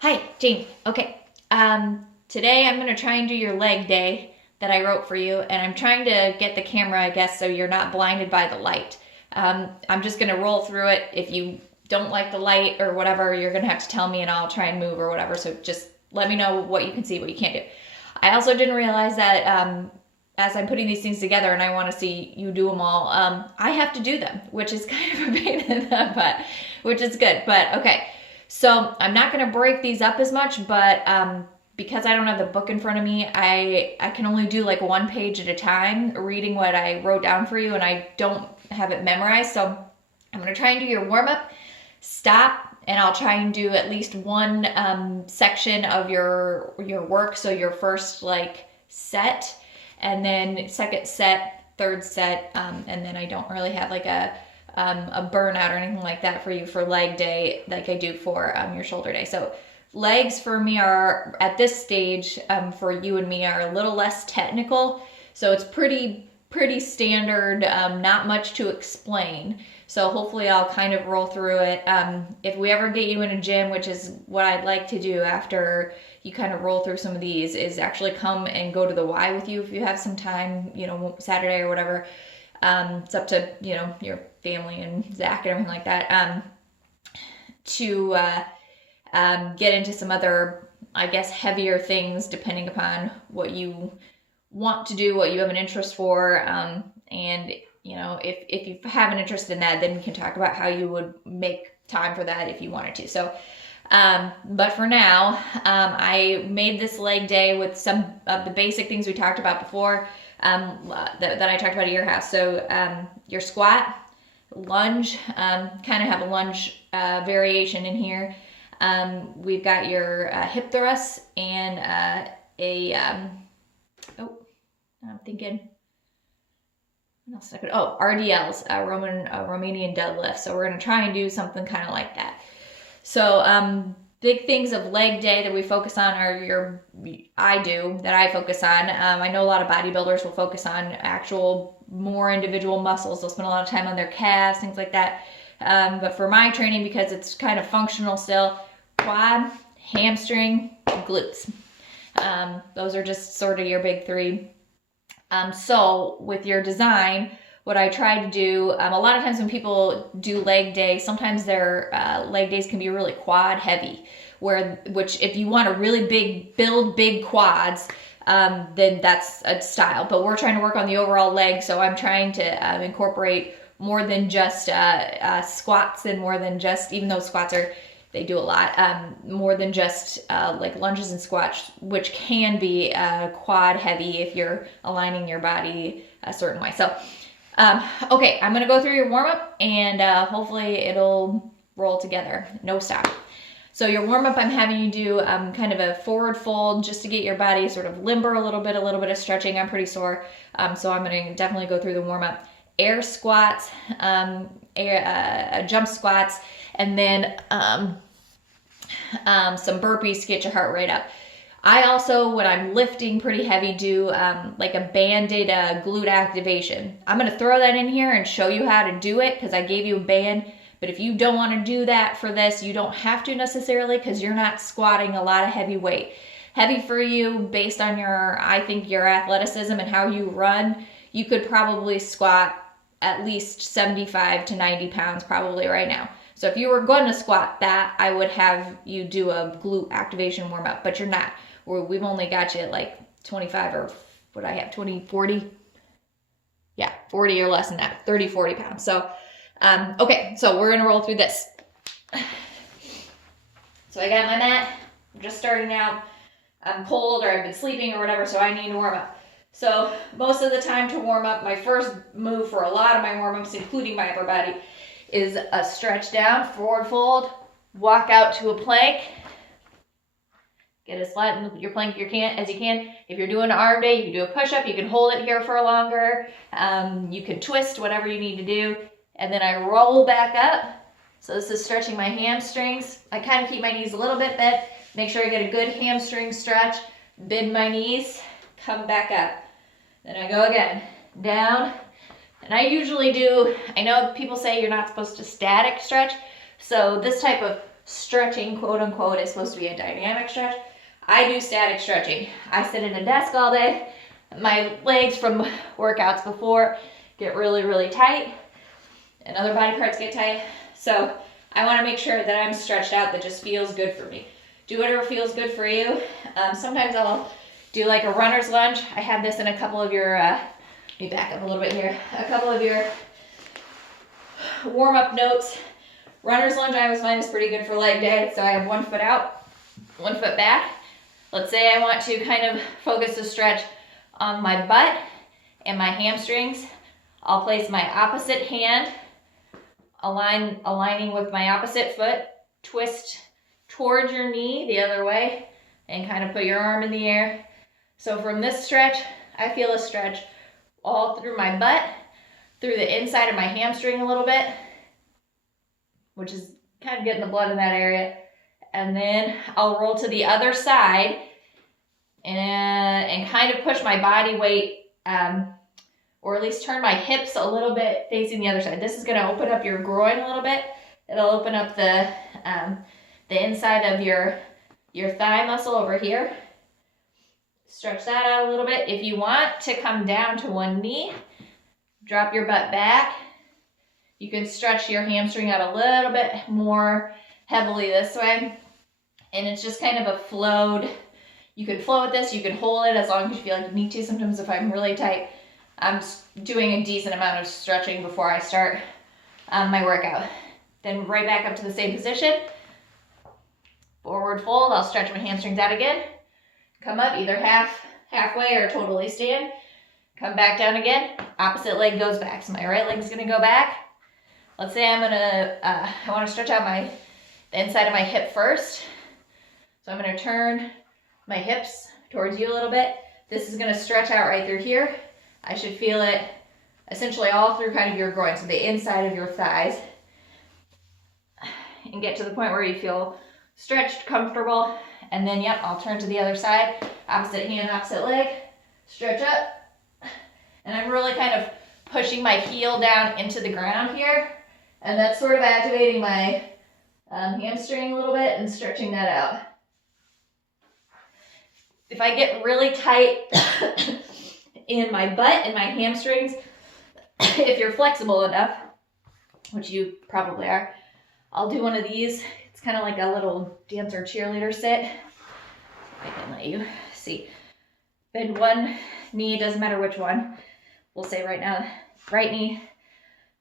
Hi, Jane. Okay. Today I'm going to try and do your leg day that I wrote for you, and I'm trying to get the camera, I guess, so you're not blinded by the light. I'm just going to roll through it. If you don't like the light or whatever, you're going to have to tell me and I'll try and move or whatever. So just let me know what you can see, what you can't do. I also didn't realize that as I'm putting these things together and I want to see you do them all, I have to do them, which is kind of a pain in the butt, which is good. But okay. So I'm not going to break these up as much, but because I don't have the book in front of me, I can only do like one page at a time, reading what I wrote down for you, and I don't have it memorized. So I'm going to try and do your warm up, stop, and I'll try and do at least one section of your work. So your first like set, and then second set, third set, and then I don't really have like a burnout or anything like that for you for leg day like I do for your shoulder day. So legs for me are at this stage for you and me are a little less technical. So it's pretty standard, not much to explain. So hopefully I'll kind of roll through it. If we ever get you in a gym, which is what I'd like to do after you kind of roll through some of these, is actually come and go to the Y with you if you have some time, Saturday or whatever. It's up to, your family and Zach and everything like that, to get into some other, I guess, heavier things depending upon what you want to do, what you have an interest for. And, if you have an interest in that, then we can talk about how you would make time for that if you wanted to. So, but for now, I made this leg day with some of the basic things we talked about before. That I talked about at your house. So your squat, lunge, kind of have a lunge variation in here. We've got your hip thrusts and I'm thinking, what else? RDLs, Romanian deadlift. So we're going to try and do something kind of like that. So big things of leg day that we focus on are that I focus on. I know a lot of bodybuilders will focus on actual more individual muscles. They'll spend a lot of time on their calves, things like that. But for my training, because it's kind of functional still, quad, hamstring, glutes. Those are just sort of your big three. So with your design, what I try to do, a lot of times when people do leg day, sometimes their leg days can be really quad heavy, which if you want to really build big quads, then that's a style. But we're trying to work on the overall leg, so I'm trying to incorporate more than just squats and more than just, even though squats they do a lot, more than just like lunges and squats, which can be quad heavy if you're aligning your body a certain way. So, okay, I'm going to go through your warm-up and hopefully it'll roll together. No stop. So your warm-up, I'm having you do kind of a forward fold just to get your body sort of limber a little bit of stretching. I'm pretty sore, so I'm going to definitely go through the warm-up. Air squats, jump squats, and then some burpees to get your heart rate up. I also, when I'm lifting pretty heavy, do like a banded glute activation. I'm going to throw that in here and show you how to do it because I gave you a band. But if you don't want to do that for this, you don't have to necessarily because you're not squatting a lot of heavy weight. Heavy for you based on I think your athleticism and how you run, you could probably squat at least 75 to 90 pounds probably right now. So if you were going to squat that, I would have you do a glute activation warm up, but you're not. We've only got you at like 25 or what I have, 20, 40. Yeah, 40 or less than that, 30, 40 pounds. So, okay, so we're going to roll through this. So I got my mat. I'm just starting out. I'm cold or I've been sleeping or whatever, so I need to warm up. So most of the time to warm up, my first move for a lot of my warm-ups, including my upper body, is a stretch down, forward fold, walk out to a plank. Get as flat in your plank as you can. If you're doing an arm day, you can do a push-up. You can hold it here for longer. You can twist, whatever you need to do. And then I roll back up. So this is stretching my hamstrings. I kind of keep my knees a little bit bent. Make sure I get a good hamstring stretch. Bend my knees, come back up. Then I go again, down. And I usually do, I know people say you're not supposed to static stretch. So this type of stretching, quote unquote, is supposed to be a dynamic stretch. I do static stretching. I sit in a desk all day. My legs from workouts before get really, really tight, and other body parts get tight. So I want to make sure that I'm stretched out, that just feels good for me. Do whatever feels good for you. Sometimes I'll do like a runner's lunge. I have this in a couple of your, let me back up a little bit here, a couple of your warm-up notes. Runner's lunge I always find is pretty good for leg day. So I have 1 foot out, 1 foot back. Let's say I want to kind of focus the stretch on my butt and my hamstrings. I'll place my opposite hand, aligning with my opposite foot, twist towards your knee the other way, and kind of put your arm in the air. So from this stretch, I feel a stretch all through my butt, through the inside of my hamstring a little bit, which is kind of getting the blood in that area. And then I'll roll to the other side and kind of push my body weight, or at least turn my hips a little bit facing the other side. This is going to open up your groin a little bit. It'll open up the inside of your thigh muscle over here. Stretch that out a little bit. If you want to come down to one knee, drop your butt back. You can stretch your hamstring out a little bit more heavily this way. And it's just kind of a flowed, you can flow with this, you can hold it as long as you feel like you need to. Sometimes if I'm really tight, I'm doing a decent amount of stretching before I start my workout. Then right back up to the same position. Forward fold, I'll stretch my hamstrings out again. Come up either halfway or totally stand. Come back down again. Opposite leg goes back. So my right leg is gonna go back. Let's say I wanna stretch out the inside of my hip first. So I'm gonna turn my hips towards you a little bit. This is gonna stretch out right through here. I should feel it essentially all through kind of your groin, so the inside of your thighs. And get to the point where you feel stretched, comfortable. And then, yep, I'll turn to the other side. Opposite hand, opposite leg. Stretch up. And I'm really kind of pushing my heel down into the ground here. And that's sort of activating my hamstring a little bit and stretching that out. If I get really tight in my butt and my hamstrings, if you're flexible enough, which you probably are, I'll do one of these. It's kind of like a little dancer cheerleader sit. I can let you see. Bend one knee, doesn't matter which one. We'll say right now, right knee.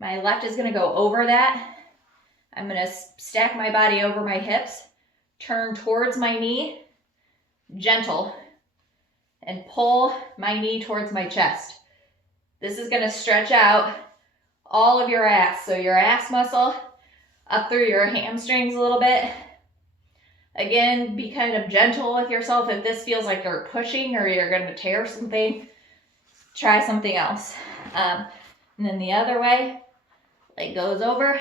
My left is gonna go over that. I'm gonna stack my body over my hips, turn towards my knee, gentle, and pull my knee towards my chest. This is gonna stretch out all of your ass. So your ass muscle up through your hamstrings a little bit. Again, be kind of gentle with yourself. If this feels like you're pushing or you're gonna tear something, try something else. And then the other way, leg goes over.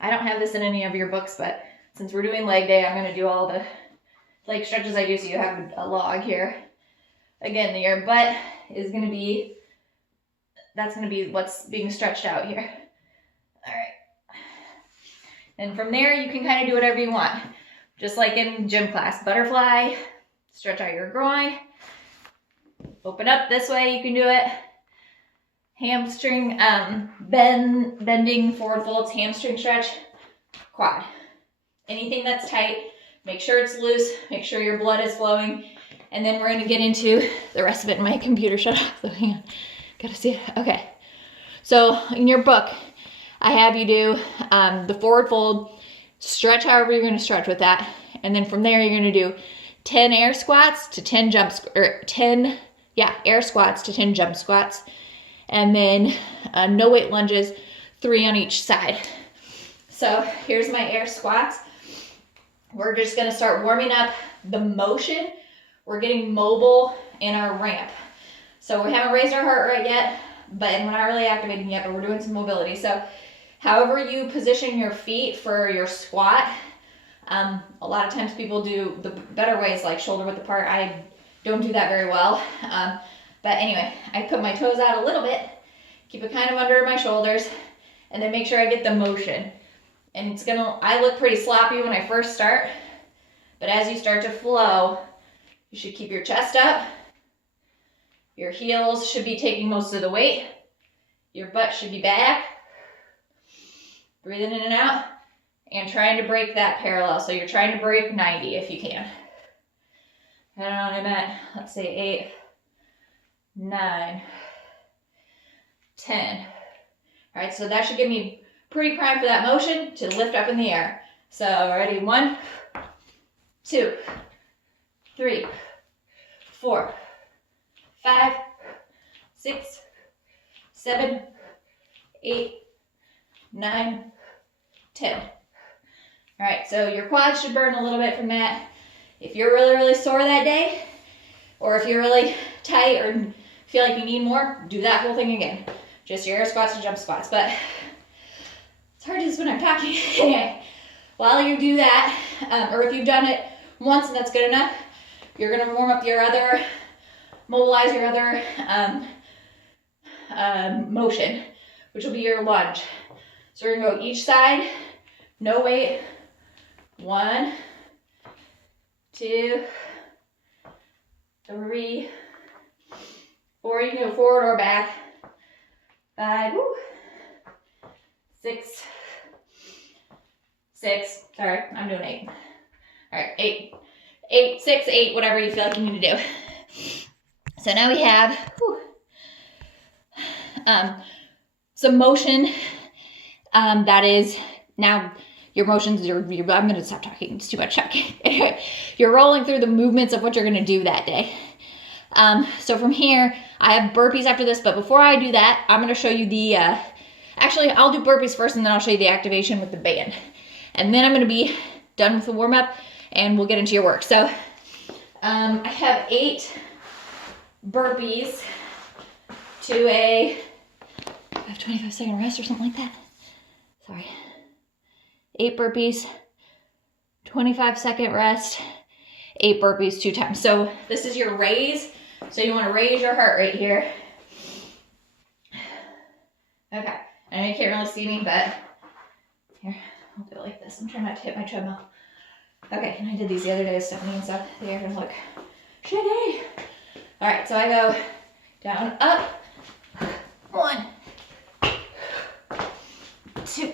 I don't have this in any of your books, but since we're doing leg day, I'm gonna do all the leg stretches I do, so you have a log here. Again, your butt is gonna be, that's gonna be what's being stretched out here. All right. And from there, you can kind of do whatever you want. Just like in gym class, butterfly, stretch out your groin. Open up this way, you can do it. Hamstring, bending forward folds, hamstring stretch, quad. Anything that's tight, make sure it's loose, make sure your blood is flowing. And then we're gonna get into the rest of it. My computer shut off, so hang on. Gotta see it, okay. So in your book, I have you do the forward fold, stretch however you're gonna stretch with that. And then from there, you're gonna do 10 air squats to 10 jumps, or 10, air squats to 10 jump squats. And then no weight lunges, 3 on each side. So here's my air squats. We're just gonna start warming up the motion. We're getting mobile in our ramp. So we haven't raised our heart rate yet, and we're not really activating yet, but we're doing some mobility. So however you position your feet for your squat, a lot of times people do the better ways like shoulder width apart. I don't do that very well. But anyway, I put my toes out a little bit, keep it kind of under my shoulders, and then make sure I get the motion. And I look pretty sloppy when I first start, but as you start to flow, you should keep your chest up. Your heels should be taking most of the weight. Your butt should be back. Breathing in and out and trying to break that parallel. So you're trying to break 90 if you can. I don't know what I'm at. Let's say 8, 9, 10. All right, so that should give me pretty prime for that motion to lift up in the air. So ready, 1, 2, 3, 4, 5, 6, 7, 8, 9, 10. All right, so your quads should burn a little bit from that. If you're really, really sore that day, or if you're really tight or feel like you need more, do that whole thing again. Just your air squats and jump squats. But it's hard to do this when I'm talking. Anyway, while you do that, or if you've done it once and that's good enough, you're gonna warm up mobilize your other motion, which will be your lunge. So we're gonna go each side, no weight. 1, 2, 3, 4. You can go forward or back. 5, 6. Sorry, I'm doing 8. All right, 8, 6, 8, whatever you feel like you need to do. So now we have some motion that is now your motions. I'm going to stop talking. It's too much talking. Anyway, you're rolling through the movements of what you're going to do that day. So from here, I have burpees after this, but before I do that, I'm going to show you the, actually I'll do burpees first and then I'll show you the activation with the band. And then I'm going to be done with the warm up and we'll get into your work. So I have 8 burpees to I have 25-second rest or something like that. Sorry. 8 burpees, 25-second rest, 8 burpees 2 times. So this is your raise. So you want to raise your heart rate here. Okay. I know you can't really see me, but here, I'll do it like this. I'm trying not to hit my treadmill. Okay, and I did these the other day with Stephanie and stuff. They are gonna look shitty. All right, so I go down, up. 1, 2.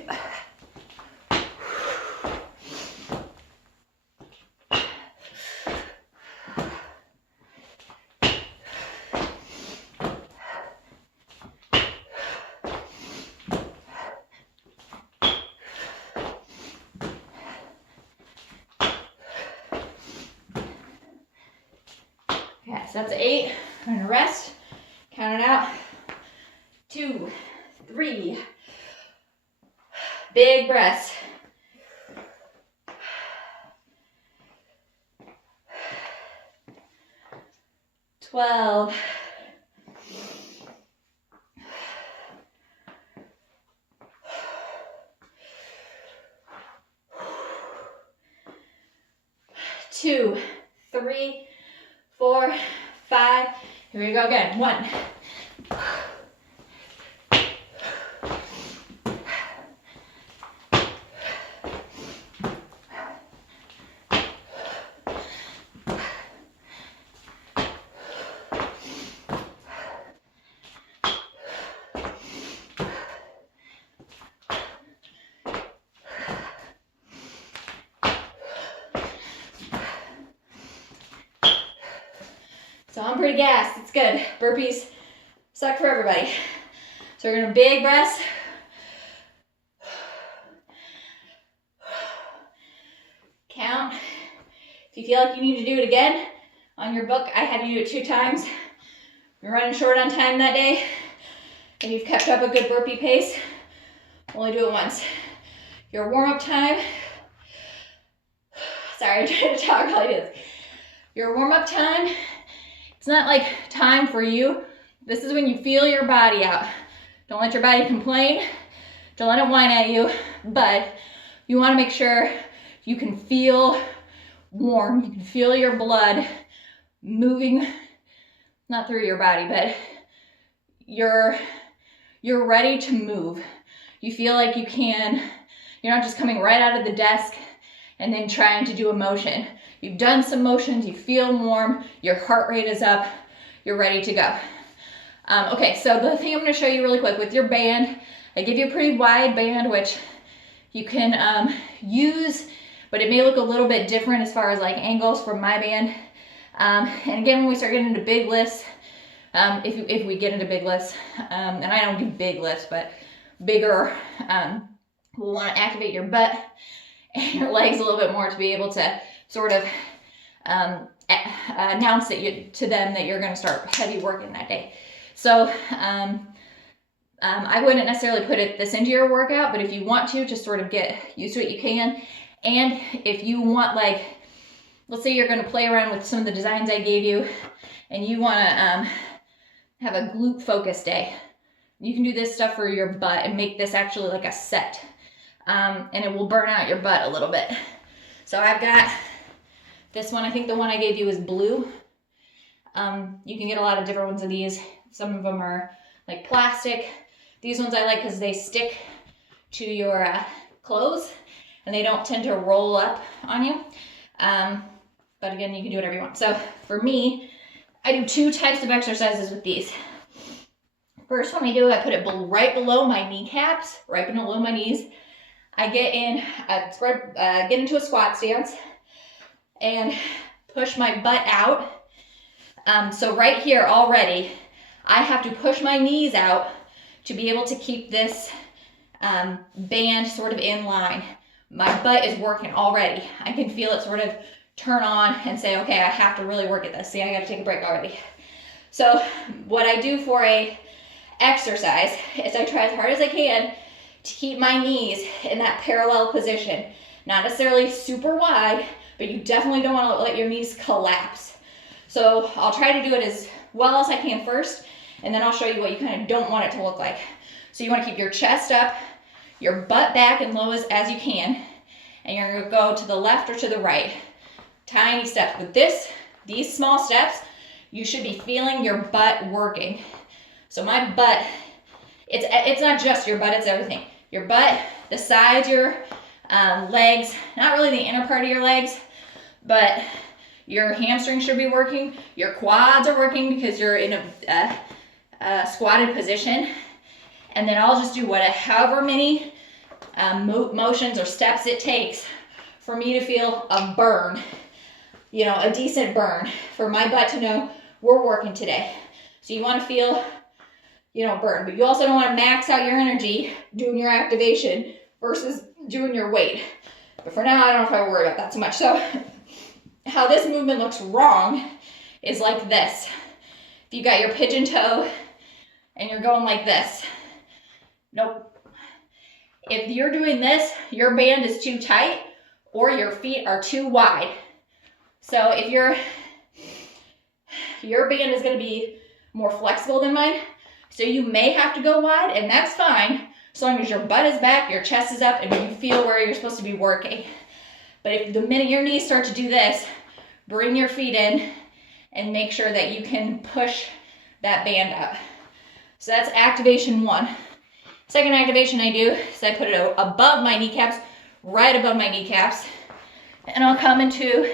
Okay, so that's 8. I'm gonna rest. Count it out. 2, 3. Big breaths. 12. 2, 3, 4, 5. Here we go again. 1. So I'm pretty gassed. It's good. Burpees suck for everybody. So we're gonna big breaths. Count. If you feel like you need to do it again, on your book, I had you do it 2 times. You're running short on time that day, and you've kept up a good burpee pace, only do it once. Your warm-up time, sorry, I'm trying to talk while I do this. Your warm-up time, it's not like time for you. This is when you feel your body out. Don't let your body complain. Don't let it whine at you, but you wanna make sure you can feel warm. You can feel your blood moving, not through your body, but you're ready to move. You feel like you can, You're not just coming right out of the desk and then trying to do a motion. You've done some motions, you feel warm, your heart rate is up, you're ready to go. Okay, so the thing I'm gonna show you really quick with your band, I give you a pretty wide band, which you can use, but it may look a little bit different as far as like angles from my band. And again, when we start getting into big lifts, if we get into big lifts, and I don't do big lifts, but bigger, we'll want to activate your butt and your legs a little bit more to be able to sort of announce that to them that you're going to start heavy working that day. So I wouldn't necessarily put this into your workout, but if you want to just sort of get used to it, you can. And if you want, like, let's say you're going to play around with some of the designs I gave you and you want to have a glute focus day, you can do this stuff for your butt and make this actually like a set. And it will burn out your butt a little bit. So I've got this one. I think the one I gave you is blue. You can get a lot of different ones of these. Some of them are like plastic. These ones I like because they stick to your clothes and they don't tend to roll up on you. But again, you can do whatever you want. So for me, I do 2 types of exercises with these. First one I do, I put it right below my kneecaps, right below my knees. I get into a squat stance and push my butt out. So right here already, I have to push my knees out to be able to keep this band sort of in line. My butt is working already. I can feel it sort of turn on and say, okay, I have to really work at this. See, I got to take a break already. So what I do for a exercise is I try as hard as I can to keep my knees in that parallel position. Not necessarily super wide, but you definitely don't want to let your knees collapse. So I'll try to do it as well as I can first, and then I'll show you what you kind of don't want it to look like. So you want to keep your chest up, your butt back and low as you can, and you're going to go to the left or to the right. Tiny steps. With these small steps, you should be feeling your butt working. So my butt, it's not just your butt, it's everything. Your butt, the sides, your legs, not really the inner part of your legs, but your hamstrings should be working. Your quads are working because you're in a squatted position. And then I'll just do however many motions or steps it takes for me to feel a burn, a decent burn, for my butt to know we're working today. So you want to feel, burn, but you also don't want to max out your energy doing your activation versus doing your weight. But for now, I don't know if I worry about that too much. So how this movement looks wrong is like this. If you got your pigeon toe and you're going like this, nope. If you're doing this, your band is too tight or your feet are too wide. So if your band is going to be more flexible than mine, so you may have to go wide, and that's fine, as long as your butt is back, your chest is up, and you feel where you're supposed to be working. But if the minute your knees start to do this, bring your feet in and make sure that you can push that band up. So that's activation 1. Second activation I do is I put it above my kneecaps, right above my kneecaps, and I'll come into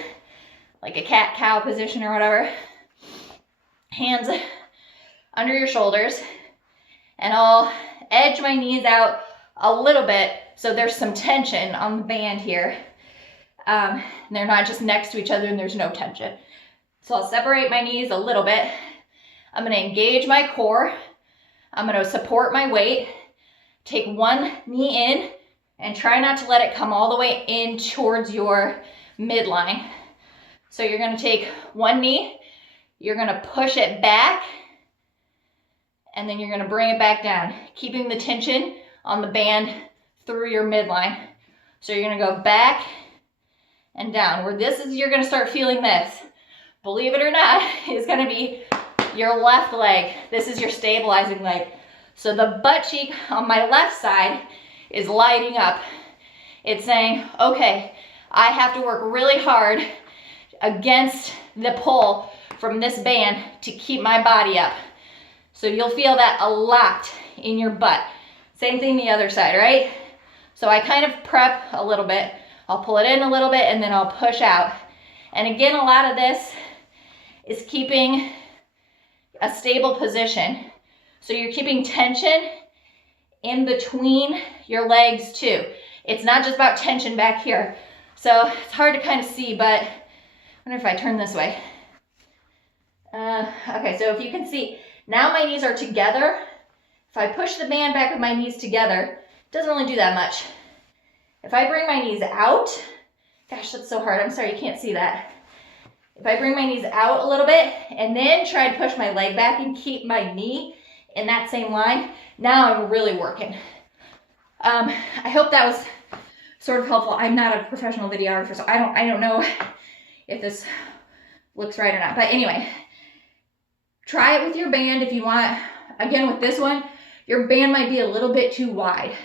like a cat-cow position or whatever. Hands under your shoulders, and I'll edge my knees out a little bit so there's some tension on the band here. They're not just next to each other and there's no tension. So I'll separate my knees a little bit. I'm going to engage my core. I'm going to support my weight. Take one knee in and try not to let it come all the way in towards your midline. So you're going to take one knee, you're going to push it back, and then you're going to bring it back down, keeping the tension on the band through your midline. So you're going to go back and down. Where this is, you're going to start feeling this. Believe it or not, is going to be your left leg. This is your stabilizing leg. So the butt cheek on my left side is lighting up. It's saying, okay, I have to work really hard against the pull from this band to keep my body up. So you'll feel that a lot in your butt. Same thing the other side, right? So I kind of prep a little bit. I'll pull it in a little bit and then I'll push out. And again, a lot of this is keeping a stable position. So you're keeping tension in between your legs too. It's not just about tension back here. So it's hard to kind of see, but I wonder if I turn this way. Okay, so if you can see, now my knees are together. If I push the band back with my knees together, it doesn't really do that much. If I bring my knees out, gosh, that's so hard. I'm sorry, you can't see that. If I bring my knees out a little bit and then try to push my leg back and keep my knee in that same line, now I'm really working. I hope that was sort of helpful. I'm not a professional videographer, so I don't know if this looks right or not. But anyway, try it with your band if you want. Again, with this one, your band might be a little bit too wide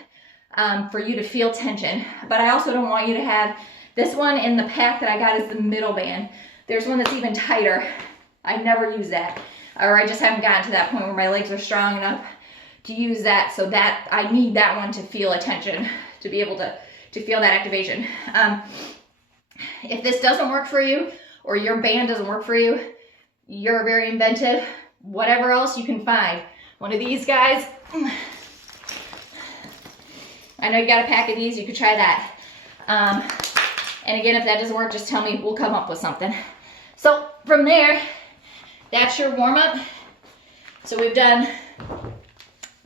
for you to feel tension. But I also don't want you to have this one in the pack that I got is the middle band. There's one that's even tighter. I never use that. Or I just haven't gotten to that point where my legs are strong enough to use that, so that I need that one to feel a tension, to be able to feel that activation. If this doesn't work for you, or your band doesn't work for you, you're very inventive. Whatever else you can find. One of these guys. I know you got a pack of these, you could try that. And again, if that doesn't work, just tell me, we'll come up with something. So from there, that's your warm-up. So we've done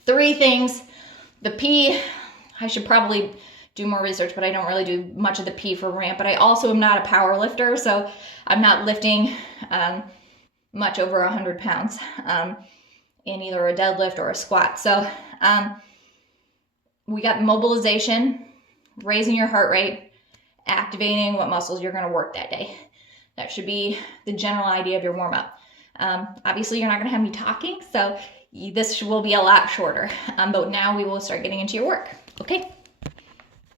3 things. The P, I should probably do more research, but I don't really do much of the P for ramp. But I also am not a power lifter, so I'm not lifting much over 100 pounds in either a deadlift or a squat. So we got mobilization, raising your heart rate, activating what muscles you're going to work that day. That should be the general idea of your warm-up. Obviously, you're not going to have me talking, so this will be a lot shorter. But now we will start getting into your work. Okay?